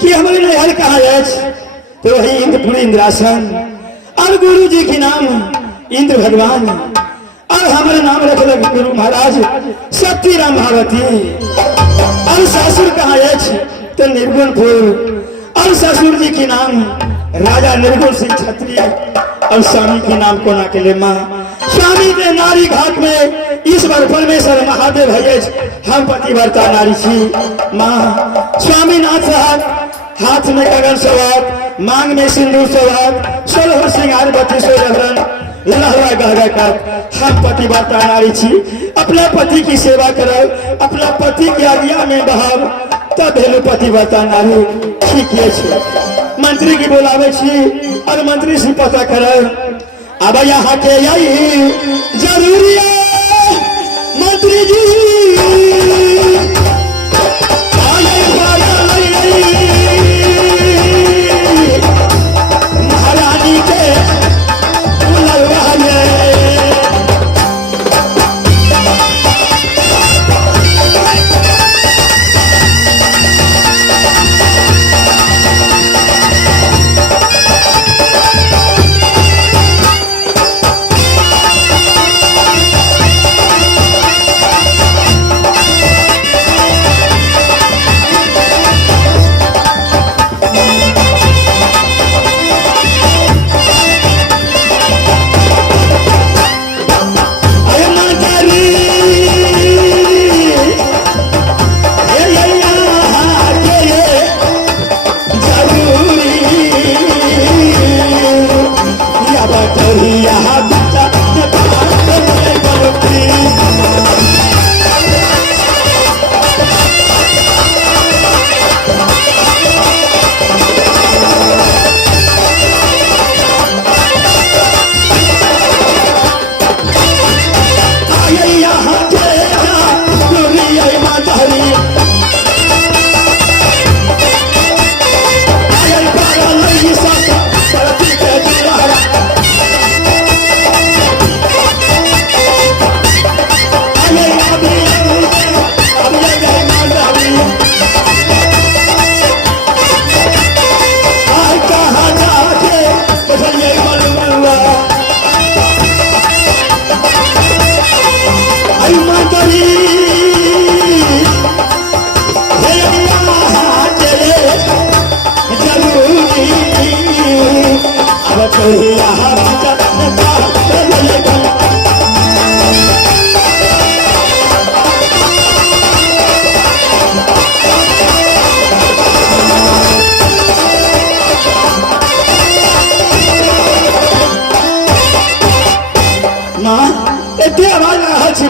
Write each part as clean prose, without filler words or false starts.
कि हमारे नहर कहाँ है तो वही इंद्रपुरी इंद्रासन और गुरु जी के नाम इंद्र भगवान और हमारा नाम रख लग गुरु महाराज सती राम महावती और ससुर कहाँ है तो निर्गुणपुर और ससुर जी के नाम राजा निर्गुण सिंह क्षत्रिय और स्वामी के नाम कोना के लिए माँ स्वामी के नारी घाट में ईश्वर परमेश्वर महादेव है हम पतिव्रता नारी छी माँ स्वामीनाथ साहब हाथ में गगन सवार मांग में सिंदूर सवार सोलह सिंगार बत्ती सोलहरन लहरा गहरा कर हम पतिव्रता नारी छी अपना पति की सेवा करब अपना पति के आज्ञा में बहाव तब भेलू पतिव्रता नारी ठीक है मंत्री की बोलावे छी और मंत्री से पता करब अब यहाँ के यही जरूरी है मंत्री जी महारानी के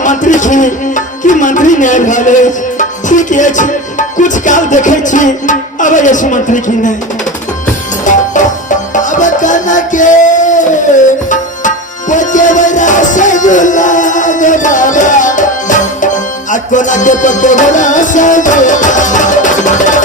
मंत्री की मंत्री नहीं भले ठीक है कुछ काल देखे अब यश मंत्री की नहीं अब कना के पके बना से गुलाब बाबा अकोला के पके बना से गुलाब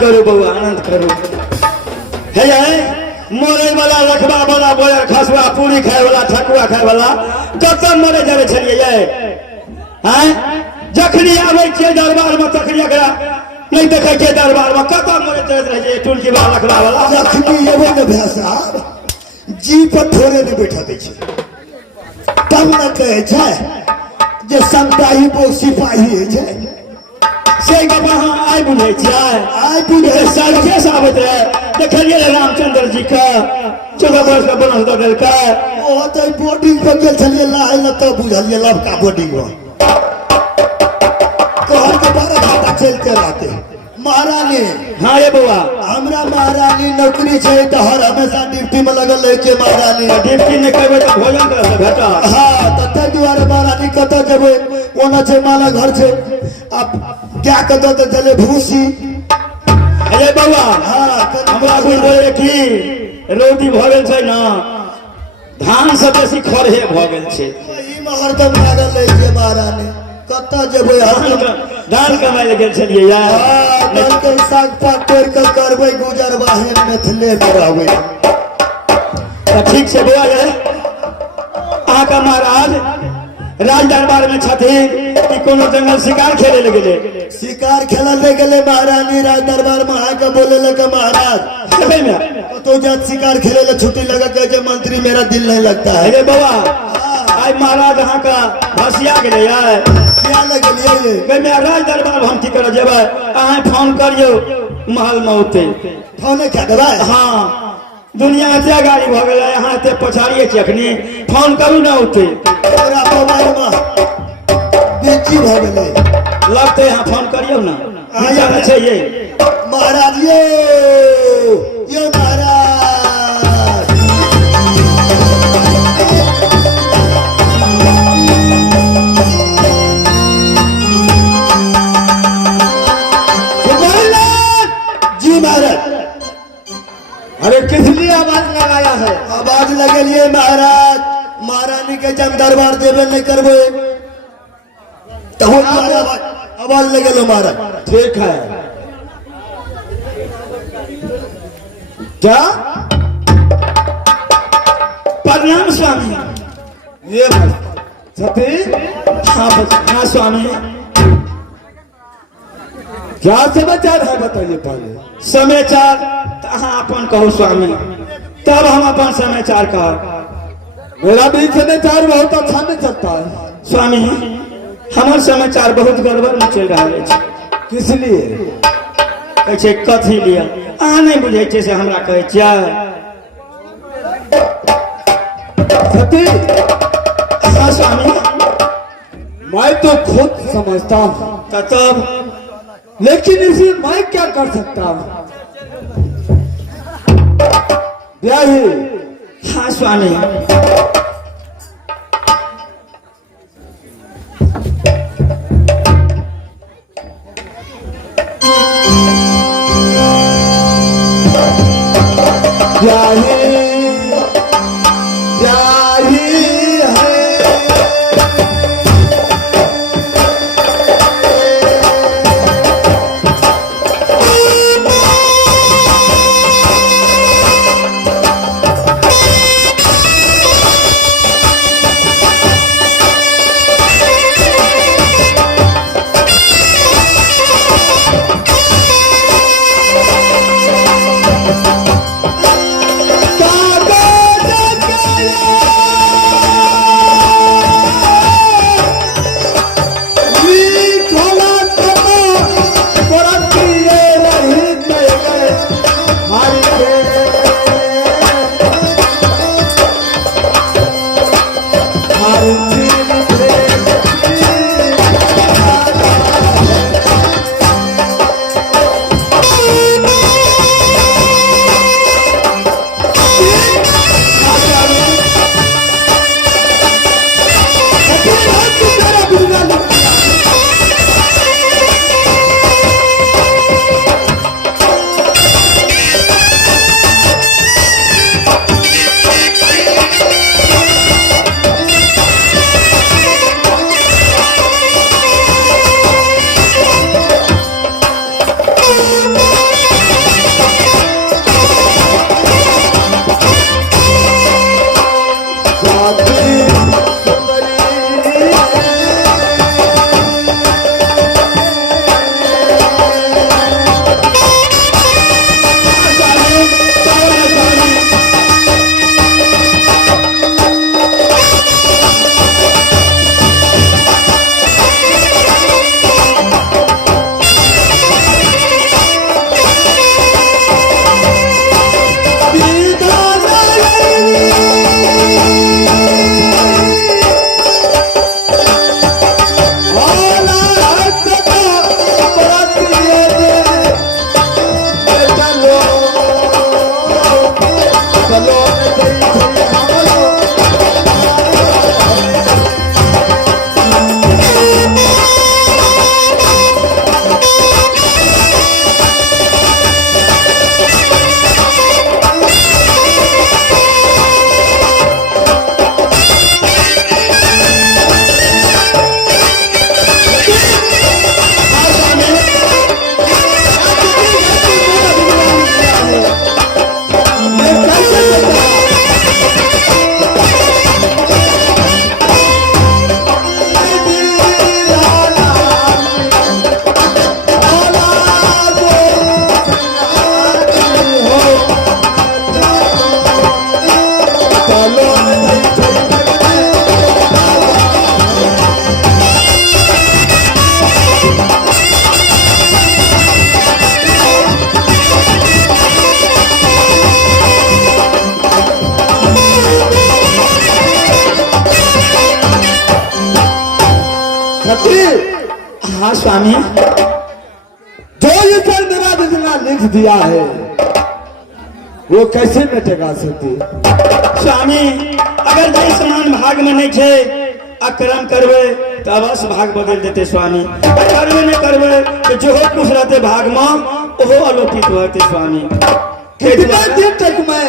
करो बउआ, आनंद करो। है मरे वाला, रखबा वाला, बोयर खसबा, पूरी खाए वाला, ठकुआ खाए वाला कत मरे जाए छलिए जखनी आबै छियै दरबार में तखनी एकरा नहीं देखे छियै दरबार में कत मरे जाए रहे टुलकी वाला, रखबा वाला। जखनी एबो ने भैया साहब जी पर थोड़े ने बैठा दै छै, तब न कहे छै जे संताही पो सिपाही है छै। से गप अहाँ आइ बुझे छियै? आइ बुझे सालखे से आबैत रहे, देखलिए रामचंद्र जी का 14 वर्ष का बनस दऽ देलकै। ओ तो बोर्डिंग पर गेल छलिए लाए ल तो बुझलिए लबका बोर्डिंग में कहल के 12 घंटा चलते रहते। महारानी हाँ ये बउआ, हमरा महारानी नौकरी छै तो हर हमेशा ड्यूटी में लगल रहे छै महारानी। ड्यूटी नहीं करबै तो भोजन कर भेटा। हाँ तो ताहि दुआरे महारानी कत जेबै, ओना छै माला घर छै, अब क्या कत तो चले भूसी। अरे बउआ, हाँ हमरा बुझ रहे कि रौदी भऽ गेल छै ना, धान से बेसी खरहे भऽ गेल छै। ई में हरदम लागल रहे छै महारानी, कत जेबै हरदम धान कमाइ ले गेल छलिए यार। धान के साग पात तोड़ के करबै गुजर बाहन मिथिले में रहबै। तो ठीक से बउआ ये अहाँ का महाराज राज दरबार में छथिन कि कोनो जंगल शिकार खेले ले गेले? शिकार खेलल ले गेले महारानी राज दरबार में आके बोले लगे महाराज खेले में तो जब शिकार खेले ले छुट्टी लगा कहे मंत्री मेरा दिल नहीं लगता है। अरे बउआ, आई महाराज अहाँ का भसिया गेले यार। क्या लगलिए ये मैं राज दरबार हम की कर जेबै, अहाँ फोन करियो महल में ओते। फोन क्या देबै? हाँ दुनिया एते गाड़ी भऽ गेलै, अहाँ एते पछाड़िए छी, अखनी फोन करू ना ओते। हमरा मोबाइल में बेची भ गेलै, लगते यहाँ फोन करियो ना। नीचा छै ये महाराज ये महाराज जी महाराज। अरे किस लिए आवाज लगाया है? आवाज लगेलिए महाराज, महारानी के जब दरबार देवे नहीं करबे तो आवाज लगेलो महाराज। ठीक है क्या? प्रणाम स्वामी। ये सती हाँ स्वामी, क्या समाचार है बताइए पहले। समाचार तो अहाँ अपन कहू स्वामी, तब हम अपन समाचार कहब। मेरा भी समाचार बहुत अच्छा नहीं चलता है स्वामी, हमार समाचार बहुत गड़बड़ में चल रहा है। किस लिए? कहै छै कथी लिया? अहाँ नहीं बुझे छै से हमरा कहै छियै? सती हाँ स्वामी, मैं तो खुद समझता हूँ, तो तब लेकिन इसे मैं क्या कर सकता हूँ? ब्याही हाँ स्वामी, ब्याही ब्याही है हाँ स्वामी। जो ईश्वर मेरा विजना लिख दिया है वो कैसे मिटेगा सती? स्वामी अगर जय समान भाग में नहीं छे अक्रम करवे तो अवश्य भाग बदल देते स्वामी। करवे नहीं करवे तो जो हो कुछ रहते भाग में वो अलोकित होते स्वामी। कितना दिन तक मैं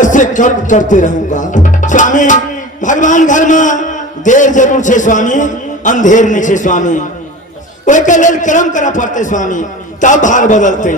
ऐसे कर्म करते रहूंगा? स्वामी भगवान घर में देर जरूर छे स्वामी, अंधेर नहीं छे स्वामी। ओके लेल कर्म करा पड़ते स्वामी, तब भाग बदलते।